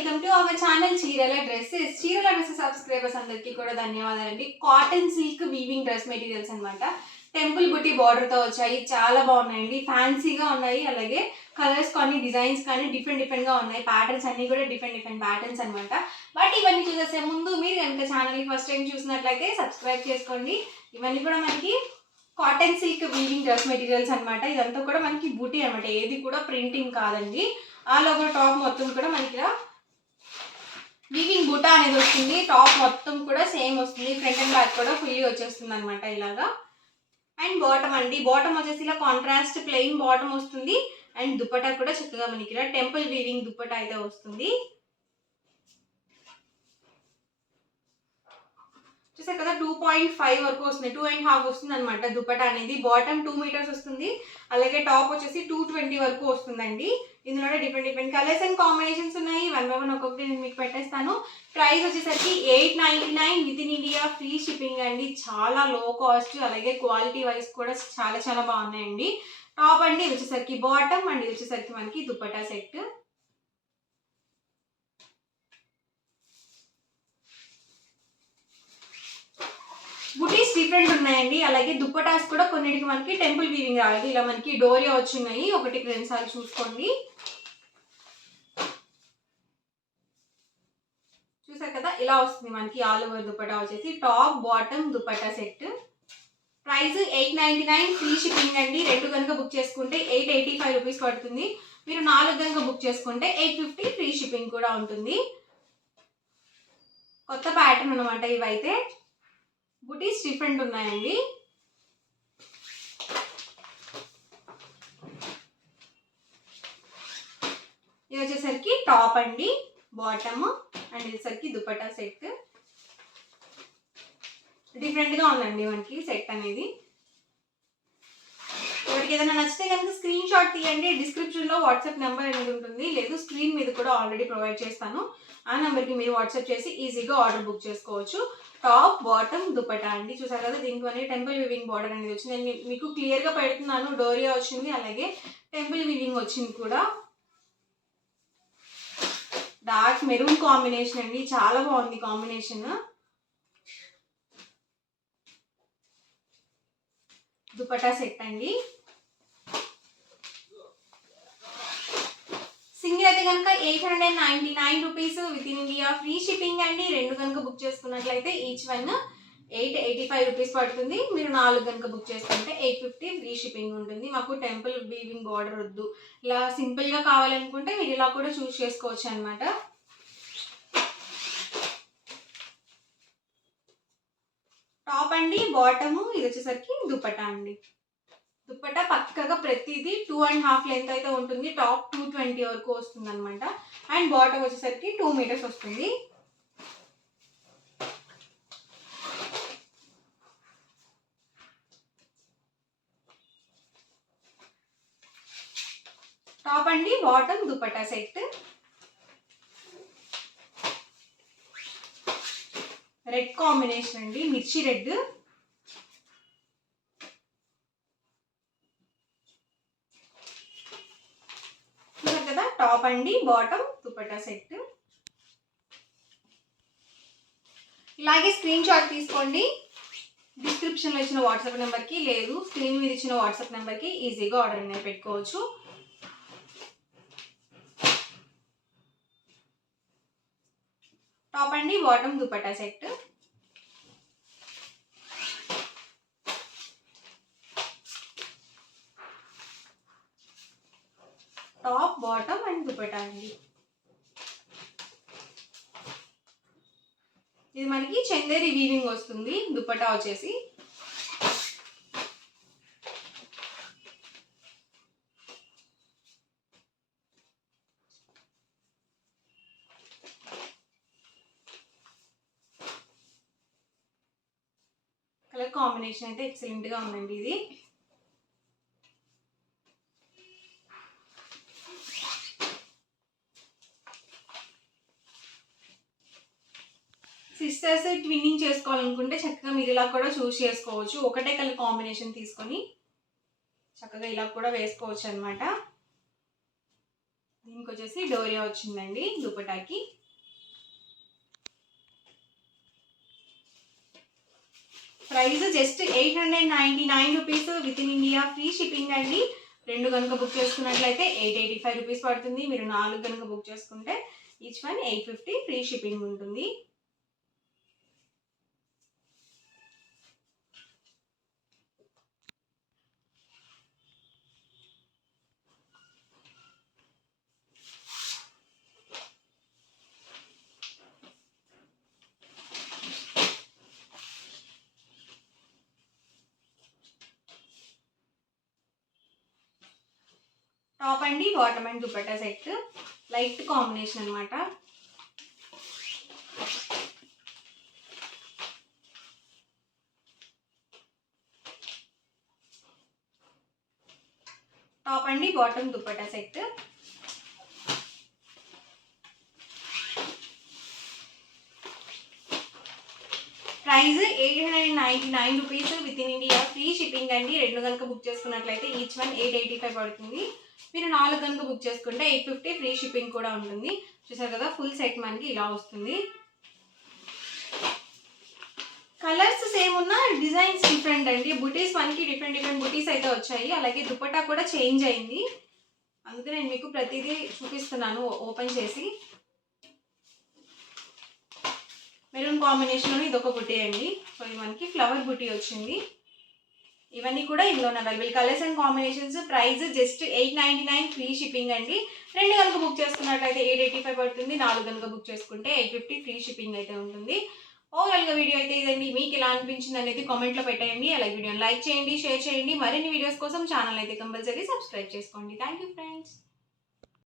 Welcome to our channel చీరల dresses subscribers అందరికీ కూడా ధన్యవాదాలండి. Cotton silk weaving dress materials అనమాట. టెంపుల్ బుట్టి బార్డర్తో వచ్చాయి, చాలా బాగున్నాయండి, ఫ్యాన్సీగా ఉన్నాయి. అలాగే కలర్స్ కానీ డిజైన్స్ కానీ డిఫరెంట్గా ఉన్నాయి. ప్యాటర్న్స్ అన్ని కూడా డిఫరెంట్ ప్యాటర్న్స్ అనమాట. బట్ ఇవన్నీ చూసేసే ముందు మీరు కనుక ఛానల్ని ఫస్ట్ టైం చూసినట్లయితే సబ్స్క్రైబ్ చేసుకోండి. ఇవన్నీ కూడా మనకి cotton silk weaving dress materials అనమాట. ఇదంతా కూడా మనకి బూటీ అనమాట, ఏది కూడా ప్రింటింగ్ కాదండి. ఆల్ ఓవర్ టాప్ మొత్తం కూడా మనకి వీవింగ్ బూటా అనేది వస్తుంది. టాప్ మొత్తం కూడా సేమ్ వస్తుంది, ఫ్రంట్ అండ్ బ్యాక్ కూడా ఫుల్లీ వచ్చేస్తుంది అనమాట ఇలాగా. అండ్ బాటమ్ అండి, బాటమ్ వచ్చేసి ఇలా కాంట్రాస్ట్ ప్లెయిన్ బాటమ్ వస్తుంది. అండ్ దుపట్టా కూడా చక్కగా మనకి ఇలా టెంపుల్ వీవింగ్ దుపట్టా అయితే వస్తుంది. చూసారు కదా 2.5 వరకు వస్తుంది, 2.5 వస్తుంది అనమాట దుపట్టా అనేది. బాటమ్ 2 మీటర్స్ వస్తుంది, అలాగే టాప్ వచ్చేసి 220 వరకు వస్తుందండి. ఇందులో డిఫరెంట్ కలర్స్ అండ్ కాంబినేషన్స్ ఉన్నాయి. 1 by 1 ఒక్కొక్కటి నేను మీకు పెట్టేస్తాను. ప్రైస్ వచ్చేసరికి 899 with in India, free shipping అండి. చాలా లో కాస్ట్, అలాగే క్వాలిటీ వైజ్ కూడా చాలా బాగున్నాయండి. టాప్ అండి ఇది వచ్చేసరికి బాటమ్ అండ్ ఇది వచ్చేసరికి మనకి దుపట్టా సెట్. బుటీస్ డిఫరెంట్ ఉన్నాయండి, అలాగే దుప్పటాస్ కూడా కొన్నిటికి మనకి టెంపుల్ వీవింగ్ రాలేదు. ఇలా మనకి డోరియా వచ్చినాయి, ఒకటికి 2 సార్లు చూసుకోండి. చూసారు కదా ఇలా వస్తుంది మనకి ఆల్ ఓవర్ దుపట్టా వచ్చేసి. Top bottom dupatta set. Price 899, free shipping అండి. 2 కనుక బుక్ చేసుకుంటే 885 రూపీస్ పడుతుంది. మీరు 4 కనుక బుక్ చేసుకుంటే 850, ఫ్రీ షిప్పింగ్ కూడా ఉంటుంది. కొత్త ప్యాటర్న్ అనమాట ఇవైతే. బుటీస్ డిఫరెంట్ ఉన్నాయండి. ఇది వచ్చేసరికి టాప్ అండి, బాటమ్ అండ్ ఇది దుపట్టా సెట్. డిఫరెంట్గా ఉందండి మనకి సెట్ అనేది. ఎవరికి ఏదైనా నచ్చితే కనుక స్క్రీన్ షాట్ తీయండి. డిస్క్రిప్షన్లో వాట్సాప్ నెంబర్ అనేది ఉంటుంది, లేదు స్క్రీన్ మీద కూడా ఆల్రెడీ ప్రొవైడ్ చేస్తాను. ఆ నెంబర్కి మీరు వాట్సాప్ చేసి ఈజీగా ఆర్డర్ బుక్ చేసుకోవచ్చు. టాప్ బాటమ్ దుపట్టా అండి. చూసారు కదా దీంట్లోనే టెంపుల్ వీవింగ్ బార్డర్ అనేది వచ్చింది. నేను మీకు క్లియర్గా పెడుతున్నాను. డోరియా వచ్చింది, అలాగే టెంపుల్ వీవింగ్ వచ్చింది కూడా. డార్క్ మెరూన్ కాంబినేషన్ అండి, చాలా బాగుంది కాంబినేషన్. దుపట్టా సెట్ అండి. సింగిల్ అయితే కనుక 899 rupees with in India, free shipping అండి. 2 కనుక బుక్ చేసుకున్నట్లయితే ఈచ్ వన్ 885 రూపీస్ పడుతుంది. మీరు 4 కనుక బుక్ చేసుకుంటే 850, ఫ్రీ షిప్పింగ్ ఉంటుంది. మాకు టెంపుల్ వీవింగ్ బార్డర్ వద్దు, ఇలా సింపుల్గా కావాలనుకుంటే మీరు ఇలా కూడా చూస్ చేసుకోవచ్చు అనమాట. టాప్ అండి, బాటము ఇది వచ్చేసరికి దుపట్టా అండి. దుపట్టా పక్కగా ప్రతిదీ 2.5 లెంత్ అయితే ఉంటుంది. టాప్ 220 వరకు వస్తుంది అనమాట. అండ్ బాటమ్ వచ్చేసరికి 2 మీటర్స్ వస్తుంది. టాప్ అండి, bottom dupatta set. Red combination అండి, మిర్చి రెడ్. కదా టాప్ అండి, బాటమ్ దుపట్టా సెట్. ఇలాగే స్క్రీన్ షాట్ తీసుకోండి. డిస్క్రిప్షన్లో ఇచ్చిన వాట్సాప్ నెంబర్కి, లేదు స్క్రీన్ మీద ఇచ్చిన వాట్సాప్ నెంబర్కి ఈజీగా ఆర్డర్ అనేది పెట్టుకోవచ్చు. టాప్ అండి, bottom dupatta set. Top bottom and dupatta అండి. ఇది మనకి చందేరి వీవింగ్ వస్తుంది. దుపట్టా వచ్చేసి కలర్ కాంబినేషన్ అయితే ఎక్సలెంట్గా ఉందండి. ఇది సిస్టర్స్ ట్విన్నింగ్ చేసుకోవాలనుకుంటే చక్కగా మీరు ఇలా కూడా చూస్ చేసుకోవచ్చు. ఒకటే కలర్ కాంబినేషన్ తీసుకొని చక్కగా ఇలా కూడా వేసుకోవచ్చు అనమాట. దీనికి వచ్చేసి డోరియా వచ్చిందండి దుపటాకి. Price just 899 rupees with in India, free shipping అండి. 2 కనుక బుక్ చేసుకున్నట్లయితే 885 రూపీస్ పడుతుంది. మీరు 4 కనుక బుక్ చేసుకుంటే ఈచ్ వన్ 850 ఫ్రీ షిప్పింగ్ ఉంటుంది. టాప్ అండి bottom and dupatta set, light combination అనమాట. టాప్ అండి bottom dupatta set. Price 899 rupees with in India, free shipping అండి. 2 కనుక బుక్ చేసుకున్నట్లయితే ఈచ్ వన్ 885 పడుతుంది. మీరు 4 కనుక బుక్ చేసుకుంటే 850 ఫ్రీ షిప్పింగ్ కూడా ఉంటుంది. చూసారు కదా, ఫుల్ సెట్ మనకి ఇలా వస్తుంది. కలర్స్ సేమ్ ఉన్న డిజైన్స్ డిఫరెంట్ అండి. బుటీస్ మనకి డిఫరెంట్ బుటీస్ అయితే వచ్చాయి. అలాగే దుపట్టా కూడా చేంజ్ అయింది. అందుకే నేను మీకు ప్రతిదీ చూపిస్తున్నాను ఓపెన్ చేసి. మెరూన్ కాంబినేషన్లో ఇది ఒక బుటీ అండి. సో ఇది మనకి ఫ్లవర్ బుటీ వచ్చింది. ఇవన్నీ కూడా ఇందులో available colours and combinations. Price just 899 free shipping అండి. 2 కనుక బుక్ చేసుకున్నట్లయితే 885 పడుతుంది. 4 కనుక బుక్ చేసుకుంటే 850 ఫ్రీ షిప్పింగ్ అయితే ఉంటుంది. ఓవరాల్గా వీడియో అయితే ఇదండి. మీకు ఎలా అనిపించింది అనేది కామెంట్లో పెట్టండి. అలాగే వీడియోని లైక్ చేయండి, షేర్ చేయండి. మరిన్ని వీడియోస్ కోసం ఛానల్ అయితే కంపల్సరీ సబ్స్క్రైబ్ చేసుకోండి. Thank you friends.